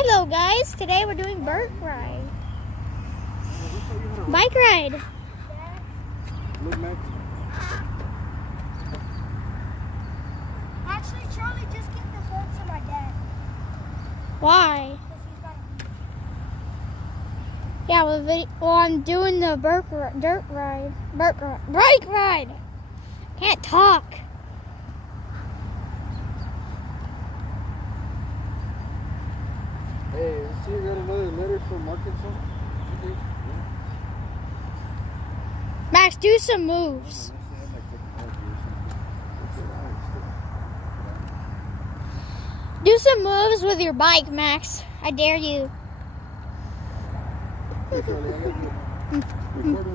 Hello guys, today we're doing bike ride. Bike ride. Actually, Charlie, just give the phone to my dad. Why? Because he's got a Yeah, well I'm doing the bike ride. Can't talk. Hey, see, you got another letter from Arkansas? Max, do some moves. Do some moves with your bike, Max. I dare you. Hey, Charlie, I got you. Recording with